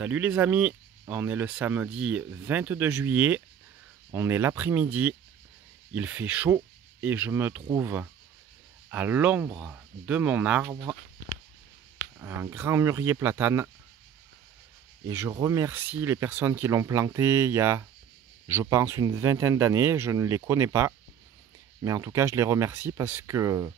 Salut les amis, on est le samedi 22 juillet, on est l'après-midi, il fait chaud et je me trouve à l'ombre de mon arbre, un grand mûrier platane. Et je remercie les personnes qui l'ont planté il y a, je pense, une vingtaine d'années. Je ne les connais pas, mais en tout cas je les remercie parce que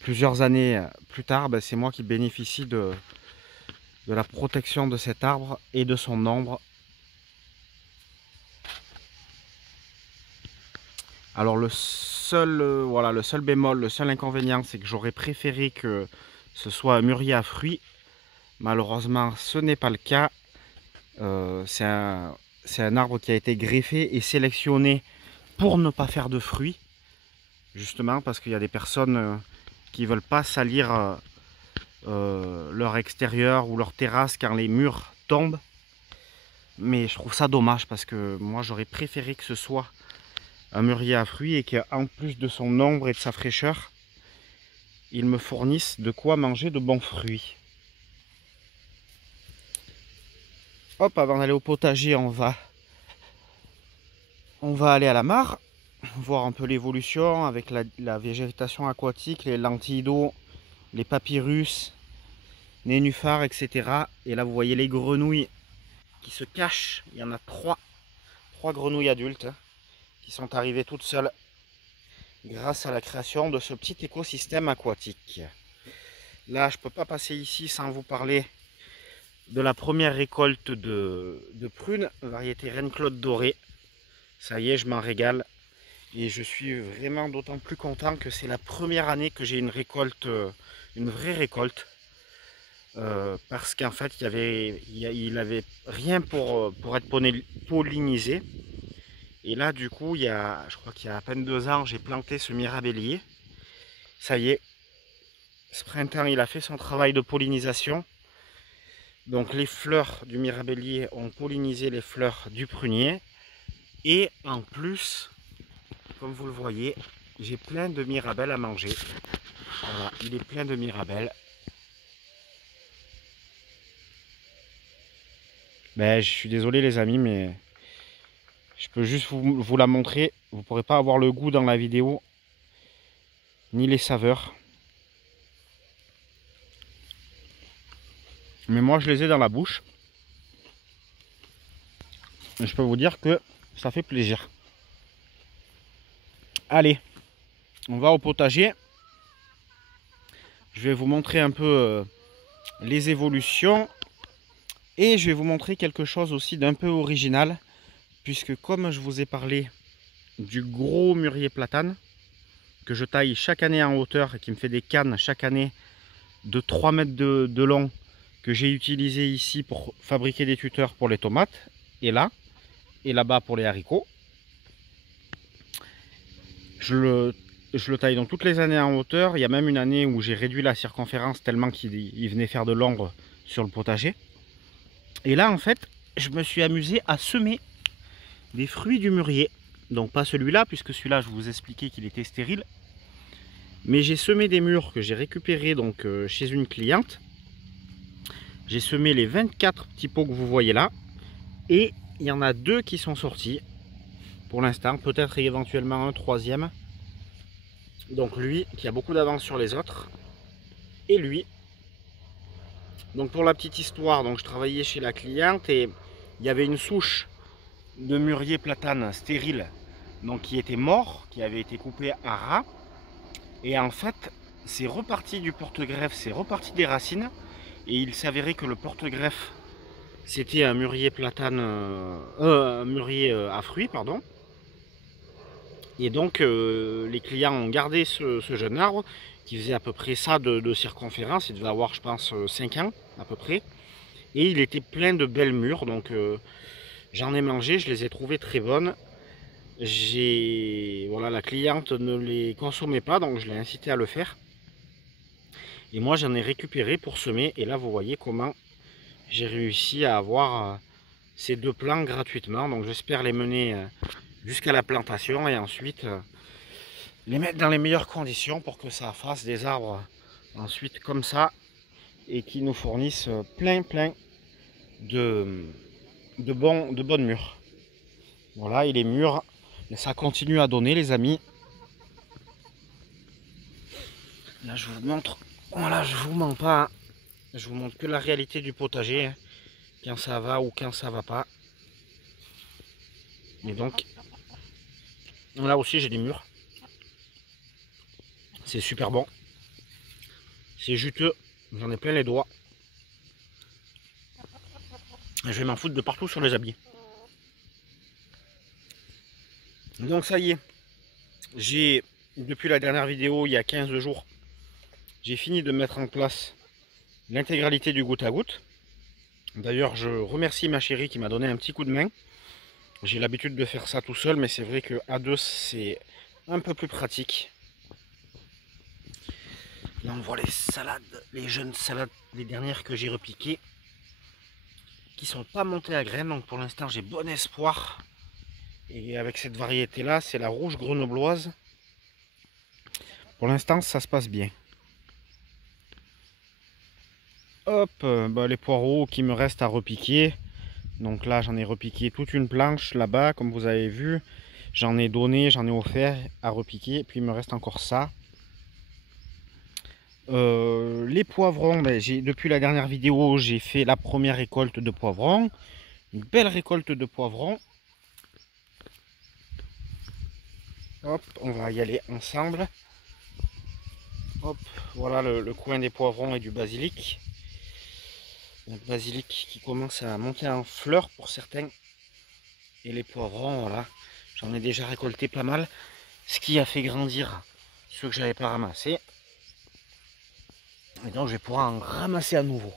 plusieurs années plus tard, c'est moi qui bénéficie de la protection de cet arbre et de son ombre. Alors le seul bémol, le seul inconvénient, c'est que j'aurais préféré que ce soit un mûrier à fruits. Malheureusement, ce n'est pas le cas. C'est un arbre qui a été greffé et sélectionné pour ne pas faire de fruits. Justement parce qu'il y a des personnes qui ne veulent pas salir leur extérieur ou leur terrasse quand les murs tombent. Mais je trouve ça dommage parce que moi j'aurais préféré que ce soit un mûrier à fruits et qu'en plus de son ombre et de sa fraîcheur, il me fournisse de quoi manger de bons fruits. Hop, avant d'aller au potager, on va aller à la mare, voir un peu l'évolution avec la végétation aquatique, les lentilles d'eau, les papyrus, nénuphars, etc. Et là, vous voyez les grenouilles qui se cachent. Il y en a trois grenouilles adultes qui sont arrivées toutes seules grâce à la création de ce petit écosystème aquatique. Là, je ne peux pas passer ici sans vous parler de la première récolte de prunes, variété Reine Claude dorée. Ça y est, je m'en régale. Et je suis vraiment d'autant plus content que c'est la première année que j'ai une récolte, une vraie récolte. Parce qu'en fait, il avait rien pour être pollinisé. Et là, du coup, je crois qu'il y a à peine 2 ans, j'ai planté ce mirabellier. Ça y est, ce printemps, il a fait son travail de pollinisation. Donc les fleurs du mirabellier ont pollinisé les fleurs du prunier. Et en plus, comme vous le voyez, j'ai plein de mirabelles à manger. Voilà, il est plein de mirabelles. Je suis désolé les amis, mais je peux juste vous la montrer. Vous ne pourrez pas avoir le goût dans la vidéo, ni les saveurs. Mais moi je les ai dans la bouche. Et je peux vous dire que ça fait plaisir. Allez, on va au potager. Je vais vous montrer un peu les évolutions. Et je vais vous montrer quelque chose aussi d'un peu original. Puisque comme je vous ai parlé du gros mûrier platane, que je taille chaque année en hauteur et qui me fait des cannes chaque année de 3 mètres de long, que j'ai utilisé ici pour fabriquer des tuteurs pour les tomates, et là-bas pour les haricots. Je le taille donc toutes les années en hauteur. Il y a même une année où j'ai réduit la circonférence tellement qu'il venait faire de l'ombre sur le potager. Et là en fait, je me suis amusé à semer des fruits du mûrier. Donc pas celui-là, puisque celui-là je vous expliquais qu'il était stérile. Mais j'ai semé des mûres que j'ai récupérés donc chez une cliente. J'ai semé les 24 petits pots que vous voyez là. Et il y en a 2 qui sont sortis. Pour l'instant, peut-être éventuellement un troisième. Donc lui, qui a beaucoup d'avance sur les autres. Et lui. Donc pour la petite histoire, donc je travaillais chez la cliente et il y avait une souche de mûrier platane stérile. Donc qui était mort, qui avait été coupé à ras. Et en fait, c'est reparti du porte-greffe, c'est reparti des racines. Et il s'avérait que le porte-greffe, c'était un mûrier platane, un mûrier à fruits, pardon. Et donc, les clients ont gardé ce jeune arbre, qui faisait à peu près ça de circonférence. Il devait avoir, je pense, 5 ans, à peu près. Et il était plein de belles mûres, donc j'en ai mangé, je les ai trouvées très bonnes. Voilà, la cliente ne les consommait pas, donc je l'ai incité à le faire. Et moi j'en ai récupéré pour semer. Et là vous voyez comment j'ai réussi à avoir ces 2 plants gratuitement. Donc j'espère les mener jusqu'à la plantation et ensuite les mettre dans les meilleures conditions pour que ça fasse des arbres ensuite comme ça et qui nous fournissent plein de bonnes mûres. Voilà, il est mûr. Et ça continue à donner, les amis. Là, je vous montre. Voilà, je vous mens pas. Je vous montre que la réalité du potager. Quand ça va ou quand ça va pas. Et donc, là aussi, j'ai des mûres. C'est super bon. C'est juteux. J'en ai plein les doigts. Je vais m'en foutre de partout sur les habits. Donc ça y est. Depuis la dernière vidéo, il y a 15 jours, j'ai fini de mettre en place l'intégralité du goutte à goutte. D'ailleurs, je remercie ma chérie qui m'a donné un petit coup de main. J'ai l'habitude de faire ça tout seul, mais c'est vrai qu'à deux, c'est un peu plus pratique. Là, on voit les salades, les jeunes salades, les dernières que j'ai repiquées, qui sont pas montées à graines. Donc pour l'instant, j'ai bon espoir. Et avec cette variété-là, c'est la rouge grenobloise. Pour l'instant, ça se passe bien. Hop, les poireaux qui me restent à repiquer. Donc là, j'en ai repiqué toute une planche là-bas, comme vous avez vu. J'en ai donné, j'en ai offert à repiquer. Puis il me reste encore ça. Les poivrons, depuis la dernière vidéo, j'ai fait la première récolte de poivrons. Une belle récolte de poivrons. Hop, on va y aller ensemble. Hop, voilà le coin des poivrons et du basilic. Le basilic qui commence à monter en fleurs pour certains. Et les poivrons, voilà. J'en ai déjà récolté pas mal. Ce qui a fait grandir ceux que j'avais pas ramassés. Et donc je vais pouvoir en ramasser à nouveau.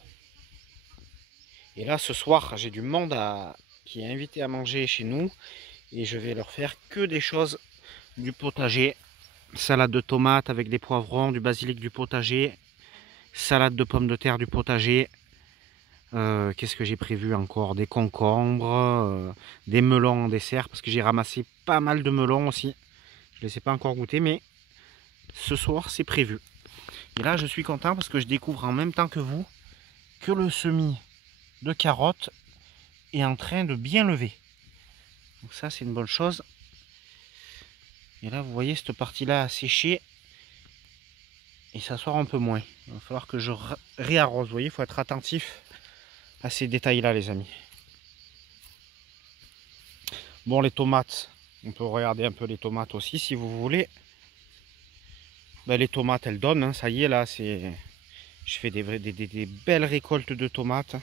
Et là ce soir j'ai du monde qui est invité à manger chez nous. Et je vais leur faire que des choses du potager. Salade de tomates avec des poivrons, du basilic du potager. Salade de pommes de terre du potager. Qu'est-ce que j'ai prévu encore? Des concombres, des melons en dessert. Parce que j'ai ramassé pas mal de melons aussi. Je ne les ai pas encore goûtés, mais ce soir c'est prévu. Et là je suis content parce que je découvre en même temps que vous que le semis de carottes est en train de bien lever. Donc ça c'est une bonne chose. Et là vous voyez cette partie là a séché et ça sort un peu moins. Il va falloir que je réarrose. Vous voyez, il faut être attentif à ces détails là les amis. Bon, les tomates, on peut regarder un peu les tomates aussi si vous voulez. Les tomates elles donnent, hein, ça y est là, je fais des belles récoltes de tomates.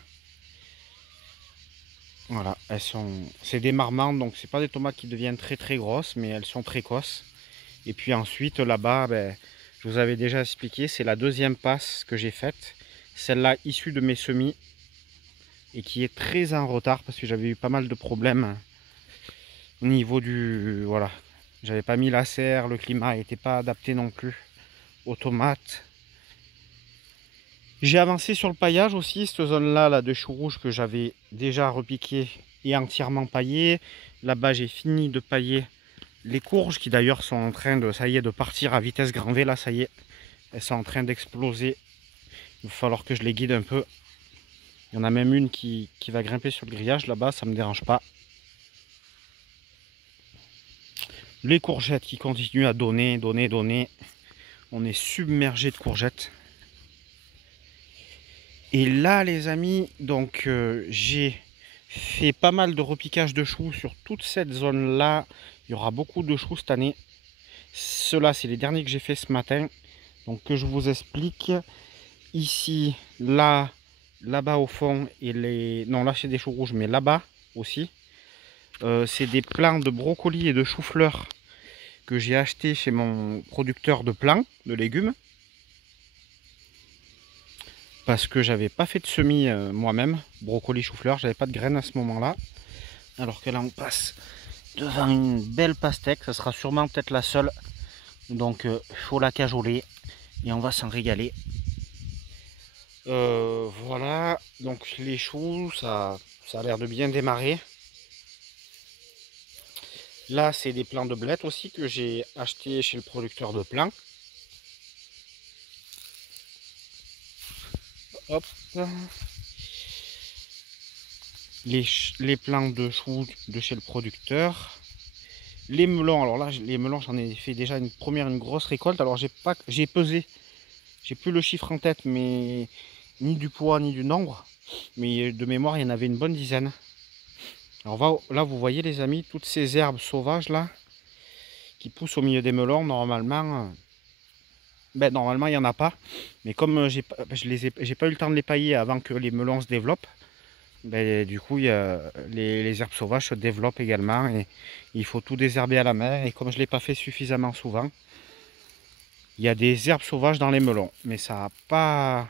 Voilà, c'est des marmantes, donc c'est pas des tomates qui deviennent très très grosses, mais elles sont précoces. Et puis ensuite là-bas, je vous avais déjà expliqué, c'est la deuxième passe que j'ai faite. Celle-là issue de mes semis et qui est très en retard parce que j'avais eu pas mal de problèmes au niveau du... Voilà, j'avais pas mis la serre, le climat n'était pas adapté non plus aux tomates. J'ai avancé sur le paillage aussi, cette zone-là là, de chou rouge que j'avais déjà repiqué et entièrement paillé. Là-bas, j'ai fini de pailler les courges qui d'ailleurs sont en train de, ça y est, de partir à vitesse grand V. Là, ça y est, elles sont en train d'exploser. Il va falloir que je les guide un peu. Il y en a même une qui va grimper sur le grillage là-bas, ça ne me dérange pas. Les courgettes qui continuent à donner. On est submergé de courgettes. Et là les amis, donc j'ai fait pas mal de repiquage de choux sur toute cette zone là. Il y aura beaucoup de choux cette année. Ceux-là c'est les derniers que j'ai fait ce matin. Donc que je vous explique. Ici, là, là-bas au fond, et les... Non, là c'est des choux rouges, mais là-bas aussi. C'est des plants de brocolis et de chou-fleur que j'ai acheté chez mon producteur de plants, de légumes. Parce que j'avais pas fait de semis moi-même, brocoli, chou-fleur, j'avais pas de graines à ce moment-là. Alors que là on passe devant une belle pastèque, ça sera sûrement peut-être la seule. Donc il faut la cajoler et on va s'en régaler. Voilà, donc les choux, ça a l'air de bien démarrer. Là c'est des plants de blettes aussi que j'ai acheté chez le producteur de plants. Hop. les plants de choux de chez le producteur. Les melons, alors là, les melons, j'en ai fait déjà une grosse récolte. Alors j'ai pesé, j'ai plus le chiffre en tête, mais ni du poids ni du nombre. Mais de mémoire, il y en avait une bonne dizaine. Alors là, vous voyez les amis, toutes ces herbes sauvages là, qui poussent au milieu des melons, normalement, normalement il n'y en a pas. Mais comme j'ai pas eu le temps de les pailler avant que les melons se développent, du coup, les herbes sauvages se développent également et il faut tout désherber à la main. Et comme je ne l'ai pas fait suffisamment souvent, il y a des herbes sauvages dans les melons. Mais ça n'a pas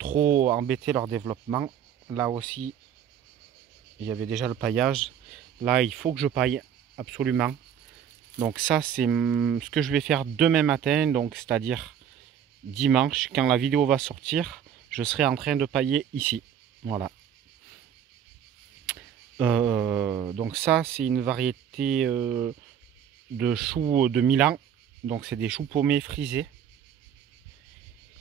trop embêté leur développement. Là aussi, il y avait déjà le paillage. Là, il faut que je paille absolument. Donc ça, c'est ce que je vais faire demain matin. Donc c'est-à-dire dimanche, quand la vidéo va sortir, je serai en train de pailler ici. Voilà. Donc ça c'est une variété de choux de Milan, donc c'est des choux paumés frisés.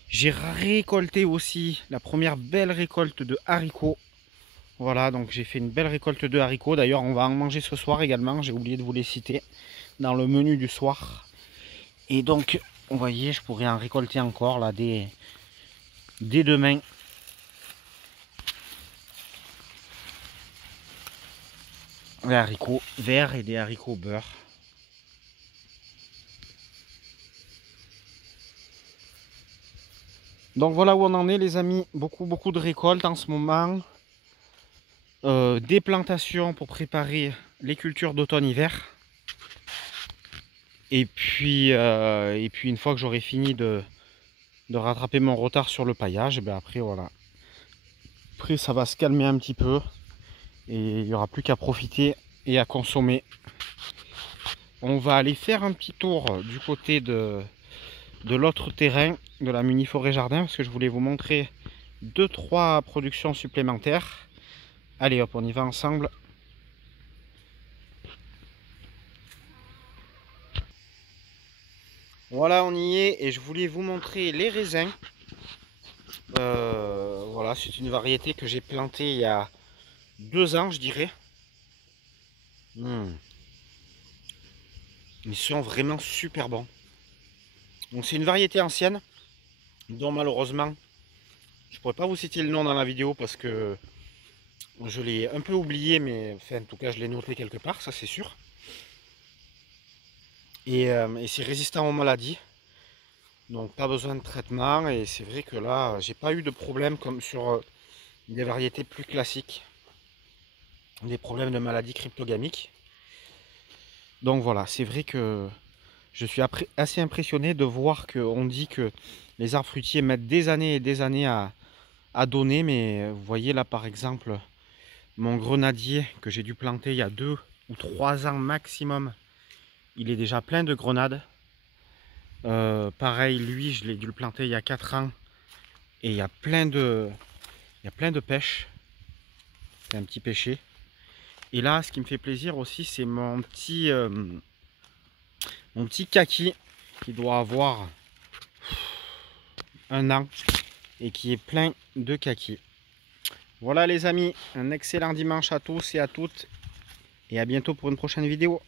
J'ai récolté aussi la première belle récolte de haricots. Voilà, donc j'ai fait une belle récolte de haricots. D'ailleurs on va en manger ce soir également, j'ai oublié de vous les citer dans le menu du soir. Et donc vous voyez, je pourrais en récolter encore là dès demain. Des haricots verts et des haricots beurre. Donc voilà où on en est les amis, beaucoup de récoltes en ce moment. Des plantations pour préparer les cultures d'automne-hiver. Et puis une fois que j'aurai fini de rattraper mon retard sur le paillage, après voilà. Après ça va se calmer un petit peu. Et il n'y aura plus qu'à profiter et à consommer. On va aller faire un petit tour du côté de l'autre terrain de la Muni Forêt Jardin parce que je voulais vous montrer 2-3 productions supplémentaires. Allez hop, on y va ensemble. Voilà, on y est et je voulais vous montrer les raisins. Voilà, c'est une variété que j'ai plantée il y a 2 ans, je dirais. Ils sont vraiment super bons. Donc c'est une variété ancienne dont malheureusement je pourrais pas vous citer le nom dans la vidéo parce que je l'ai un peu oublié, mais enfin, en tout cas je l'ai noté quelque part, ça c'est sûr. Et c'est résistant aux maladies, donc pas besoin de traitement. Et c'est vrai que là j'ai pas eu de problème comme sur des variétés plus classiques, des problèmes de maladies cryptogamiques. Donc voilà, c'est vrai que je suis assez impressionné de voir qu'on dit que les arbres fruitiers mettent des années et des années à donner, mais vous voyez là par exemple mon grenadier que j'ai dû planter il y a 2 ou 3 ans maximum, il est déjà plein de grenades. Pareil, lui je l'ai dû le planter il y a 4 ans et il y a plein de pêches. C'est un petit pêcher. Et là ce qui me fait plaisir aussi, c'est mon petit kaki qui doit avoir 1 an et qui est plein de kaki. Voilà les amis, un excellent dimanche à tous et à toutes et à bientôt pour une prochaine vidéo.